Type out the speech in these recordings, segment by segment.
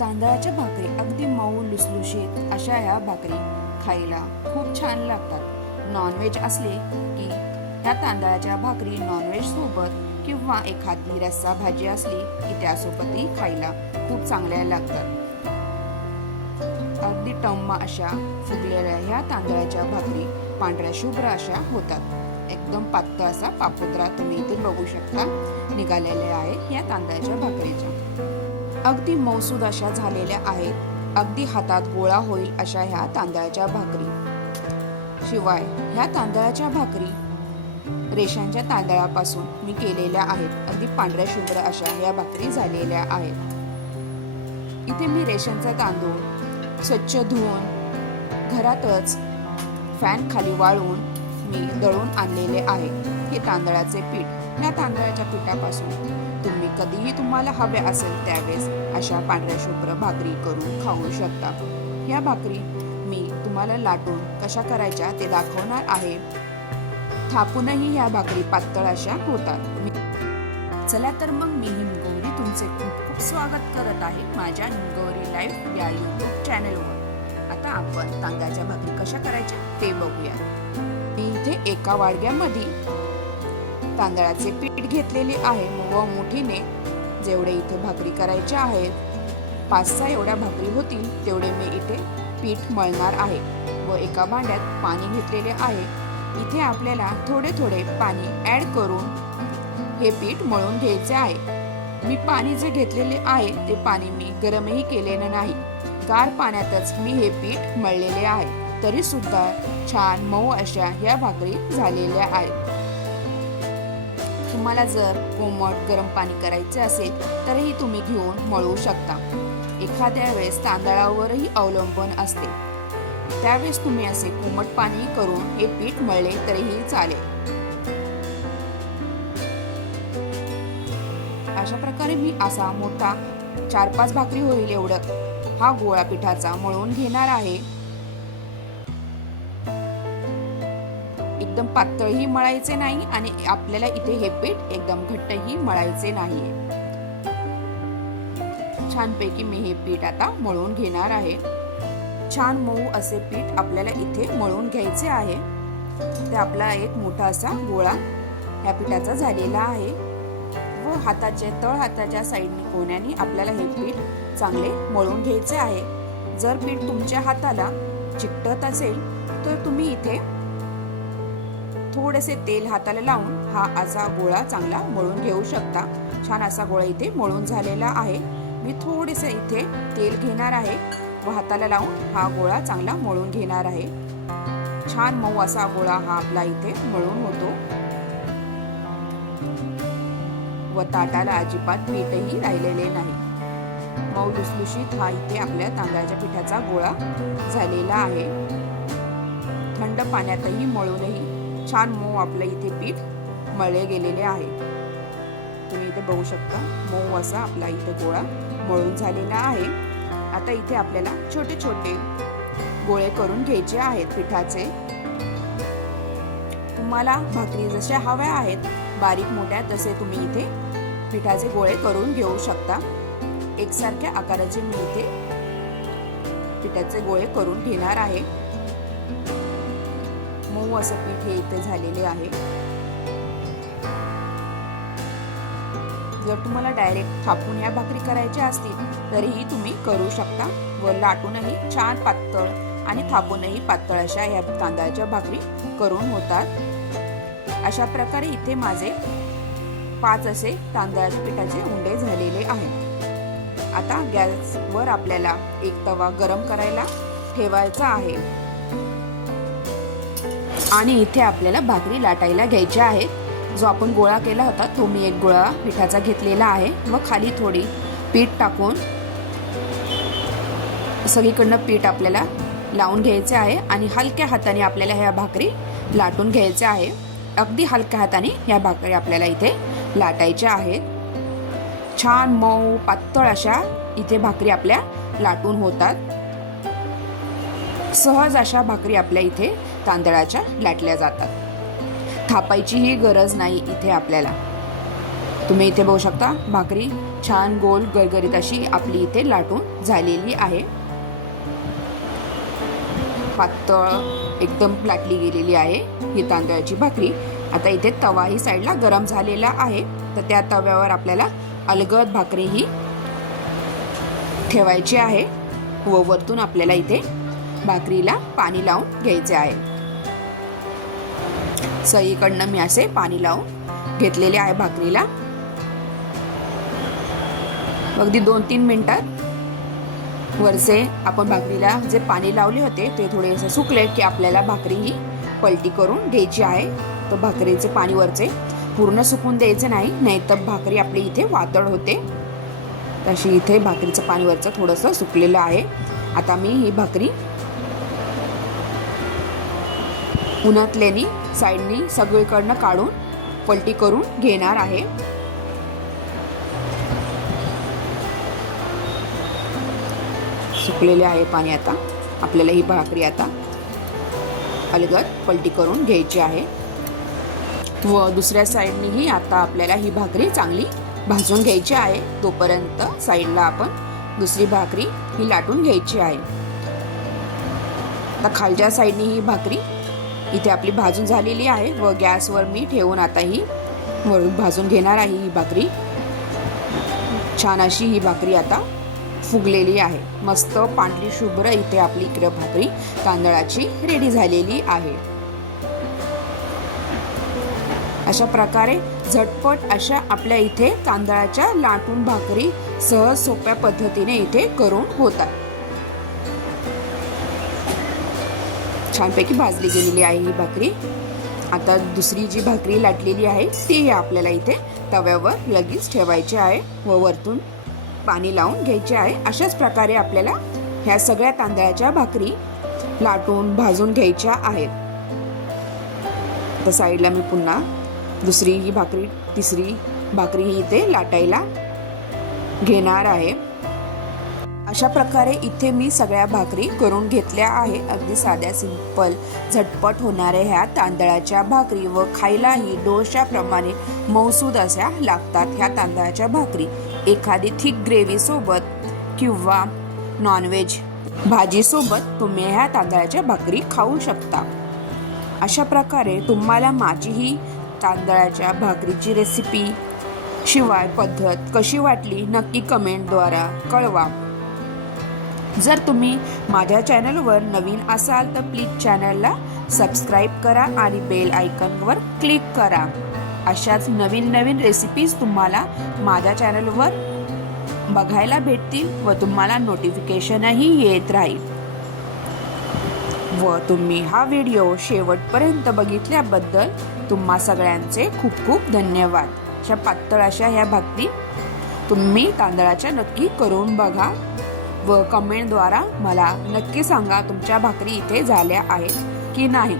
तांदळाच्या भाकरी अगदी मऊ लुसलुशीत अशा ह्या भाकरी खायला खूप छान लागतात। नॉनव्हेज असले की ह्या तांदळाच्या भाकरी नॉनव्हेज सोबत किंवा एखादी रस्सा भाजी असली की त्यासोबतही खायला खूप चांगल्या लागतात। अगदी टम्म अशा फुगलेल्या ह्या तांदळाच्या भाकरी पांढऱ्या शुभ्र अशा होतात। एकदम पातळ असा पापुद्रा तुम्ही इथे बघू शकता निघालेले आहे या तांदळाच्या भाकरीच्या। अगदी मौसूद अशा झालेल्या आहेत। अगदी हातात गोळा होईल अशा ह्या तांदळाच्या भाकरी। शिवाय ह्या तांदळाच्या भाकरी रेशनच्या तांदळापासून मी केलेल्या आहेत। अगदी पांढऱ्या शुभ्र अशा ह्या भाकरी झालेल्या आहेत। इथे मी रेशनचा तांदूळ स्वच्छ धुवून घरातच फॅन खाली वाळवून मी दळून आणलेले आहे। हे तांदळाचे पीठ। या तांदळाच्या पिठापासून तुम्ही कधीही तुम्हाला हवे असेल त्यावेळेस अशा पांढऱ्या शुभ्र भाकरी करून खाऊ शकता। या भाकरी मी तुम्हाला लाटून कशा करायच्या ते दाखवणार आहे। थापूनही या भाकरी पातळ अशा होतात। चला तर मग मी हिमगौरी तुमचे खूप खूप स्वागत करत आहे माझ्या हिमगौरी लाईव्ह या यूट्यूब चॅनलवर। आता आपण तांदळाच्या भाकरी कशा करायच्या ते बघूया। मी इथे एका वाडग्यामध्ये तांदळाचे पीठ घेतलेले आहे व मुठीने जेवढे इथे भाकरी करायच्या आहेत 5-6 एवढ्या भाकरी होतील तेवढे मी इथे पीठ मळणार आहे व एका भांड्यात पाणी घेतलेले आहे। इथे आपल्याला थोडे थोडे पाणी ऍड करून हे पीठ मळून घ्यायचे आहे। मी पाणी जे घेतलेले आहे ते पाणी मी गरमही केलेले नाही, गार पाण्यातच मी हे पीठ मळलेले आहे। तरी सुद्धा छान मऊ अशा या भाकरी झालेल्या आहेत। तुम्हाला जर कोमट गरम पाणी करायचे असेल तरीही तुम्ही घेऊन मळू शकता। एखाद्या वेळेस तांदळावरही अवलंबून असते, त्यावेळेस तुम्ही असे कोमट पाणी करून हे पीठ मळले तरीही चालेल। अशा प्रकारे मी असा मोठा 4-5 भाकरी होईल एवढं हा गोळा पिठाचा मळून घेणार आहे। एकदम पातळही मळायचे नाही आणि आपल्याला इथे हे पीठ एकदम घट्टही मळायचे नाही। छानपैकी मी हे पीठ आता मळून घेणार आहे। छान मऊ असे पीठ आपल्याला इथे मळून घ्यायचे आहे। ते आपला एक मोठा असा गोळा या पिठाचा झालेला आहे व हाताच्या साईडने कोण्याने आपल्याला हे पीठ चांगले मळून घ्यायचे आहे। जर पीठ तुमच्या हाताला चिकटत असेल तर तुम्ही इथे थोडेसे तेल हाताला लावून हा असा गोळा चांगला मळून घेऊ शकता। छान असा गोळा इथे मळून झालेला आहे। मी थोडेसे इथे तेल घेणार आहे व हाताला लावून हा गोळा चांगला मळून घेणार आहे। छान मऊ असा गोळा हा आपला इथे मळून होतो व ताटाला अजिबात पीठही राहिलेले नाही। मऊ लुसलुशीत हा इथे आपल्या तांदळाच्या पिठाचा गोळा झालेला आहे। थंड पाण्यातही मळूनही छान मऊ आपलं इथे पीठ मळले गेलेले आहे। तुम्ही इथे बघू शकता मऊ असा आपला इथे गोळा मळून झालेला आहे। आता इथे आपल्याला छोटे छोटे गोळे करून घ्यायचे आहेत पिठाचे। तुम्हाला भाकरी जशा हव्या आहेत बारीक मोठ्या तसे तुम्ही इथे पिठाचे गोळे करून घेऊ शकता। एकसारख्या आकाराचे मी इथे पिठाचे गोळे करून घेणार आहे। मऊ असं पीठ हे इथे झालेले आहे। जर तुम्हाला डायरेक्ट थापून या भाकरी करायच्या असतील तरीही तुम्ही करू शकता व लाटूनही छान पातळ आणि थापूनही पातळ अशा या तांदळाच्या भाकरी करून होतात। अशा प्रकारे इथे माझे 5 असे तांदळाच्या पिठाचे उंडे झालेले आहेत। आता गॅसवर आपल्याला एक तवा गरम करायला ठेवायचा आहे आणि इथे आपल्याला भाकरी लाटायला घ्यायच्या आहेत। जो आपण गोळा केला होता तो मी एक गोळा पिठाचा घेतलेला आहे व खाली थोडी पीठ टाकून सगळीकडनं पीठ आपल्याला लावून घ्यायचे आहे आणि हलक्या हाताने आपल्याला ह्या भाकरी लाटून घ्यायच्या आहे। अगदी हलक्या हाताने ह्या भाकरी आपल्याला इथे लाटायच्या आहेत। छान मऊ पातळ अशा इथे भाकरी आपल्या लाटून होतात। सहज अशा भाकरी आपल्या इथे तांदळाच्या लाटल्या जातात। थापायचीही गरज नाही इथे आपल्याला। तुम्ही इथे बघू शकता भाकरी छान गोल गरगरीत अशी आपली इथे लाटून झालेली आहे. पातळ एकदम लाटली गेलेली आहे ही तांदळाची भाकरी. आता इथे तवाही साईडला गरम झालेला आहे, तर त्या तव्यावर आपल्याला अलगद भाकरी ही ठेवायची आहे व वरतून आपल्याला इथे भाकरीला पाणी लावून घ्यायचे आहे. सगळीकडनं मी असे पाणी लावून घेतलेले आहे भाकरीला. अगदी 2-3 मिनिटात वरचे आपण भाकरीला जे पाणी लावले होते ते थोडेसे सुकले की आपल्याला भाकरी ही पलटी करून घ्यायची आहे. तर भाकरीचे पाणी वरचे पूर्ण सुकून द्यायचे नाही, नाहीतर भाकरी आपली इथे वातड होते. तशी इथे भाकरीचं पाणी वरचं थोडंसं सुकलेलं आहे. आता मी ही भाकरी उन्हातल्यानी साईडनी सगळीकडनं काढून पलटी करून घेणार आहे. सुकलेले आहे पाणी. आता आपल्याला ही भाकरी आता अलगद पलटी करून घ्यायची आहे व दुसऱ्या साईडनीही आता आपल्याला ही भाकरी चांगली भाजून घ्यायची आहे. तोपर्यंत साईडला आपण दुसरी भाकरी ही लाटून घ्यायची आहे. आता खालच्या साईडनी ही भाकरी इथे आपली भाजून झालेली आहे व गॅसवर मी ठेवून आता ही वरून भाजून घेणार आहे. ही भाकरी छान अशी ही भाकरी आता फुगलेली आहे. मस्त पांढरी शुभ्र इथे आपली इकडे भाकरी तांदळाची रेडी झालेली आहे. अशा प्रकारे झटपट अशा आपल्या इथे तांदळाच्या लाटून भाकरी सहज सोप्या पद्धतीने इथे करून होतात. छानपैकी भाजली गेलेली आहे ही भाकरी. आता दुसरी जी भाकरी लाटलेली आहे ती आपल्याला इथे तव्यावर लगेच ठेवायची आहे व वरतून पाणी लावून घ्यायचे आहे. अशाच प्रकारे आपल्याला ह्या सगळ्या तांदळाच्या भाकरी लाटून भाजून घ्यायच्या आहेत. तर साईडला मी पुन्हा दुसरी ही भाकरी तिसरी भाकरी ही इथे लाटायला घेणार आहे. अशा प्रकारे इथे मी सगळ्या भाकरी करून घेतल्या आहे. अगदी साध्या सिंपल झटपट होणाऱ्या ह्या तांदळाच्या भाकरी व खायलाही डोश्याप्रमाणे मऊसूद अशा लागतात ह्या तांदळाच्या भाकरी. एखादी थिक ग्रेव्ही सोबत किंवा नॉनव्हेज भाजी सोबत तुम्ही ह्या तांदळाच्या भाकरी खाऊ शकता. अशा प्रकारे तुम्हाला माझी ही तांदळाच्या भाकरीची रेसिपी शिवाय पद्धत कशी वाटली नक्की कमेंटद्वारे कळवा. जर तुम्ही माझ्या चॅनलवर नवीन असाल तर प्लीज चॅनलला सबस्क्राईब करा आणि बेल आयकॉनवर क्लिक करा. अशाच नवीन नवीन रेसिपीज तुम्हाला माझ्या चॅनलवर बघायला भेटतील व तुम्हाला नोटिफिकेशनही येत राहील. व तुम्ही हा व्हिडिओ शेवटपर्यंत बघितल्याबद्दल तुम्हा सगळ्यांचे खूप खूप धन्यवाद. अशा पातळ अशा ह्या भाकरी तुम्ही तांदळाच्या नक्की करून बघा व कमेंटद्वारा मला नक्की सांगा तुमच्या भाकरी इथे झाल्या आहेत की नाही.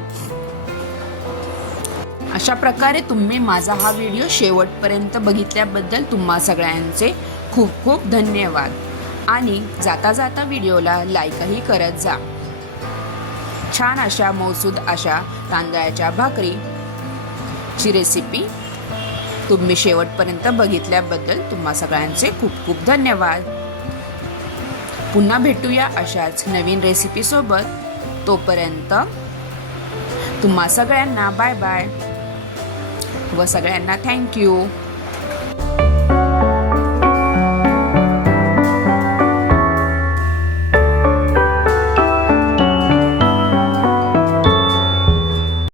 अशा प्रकारे तुम्ही माझा हा व्हिडिओ शेवटपर्यंत बघितल्याबद्दल तुम्हा सगळ्यांचे खूप खूप धन्यवाद. आणि जाता जाता व्हिडिओला लाईकही करत जा. छान अशा मौसूद अशा तांदळाच्या भाकरीची रेसिपी तुम्ही शेवटपर्यंत बघितल्याबद्दल तुम्हा सगळ्यांचे खूप खूप धन्यवाद. पुन्हा भेटूया अशाच नवीन रेसिपी सोबत. तोपर्यंत तुम्हा सगळ्यांना बाय बाय व सगळ्यांना थँक्यू.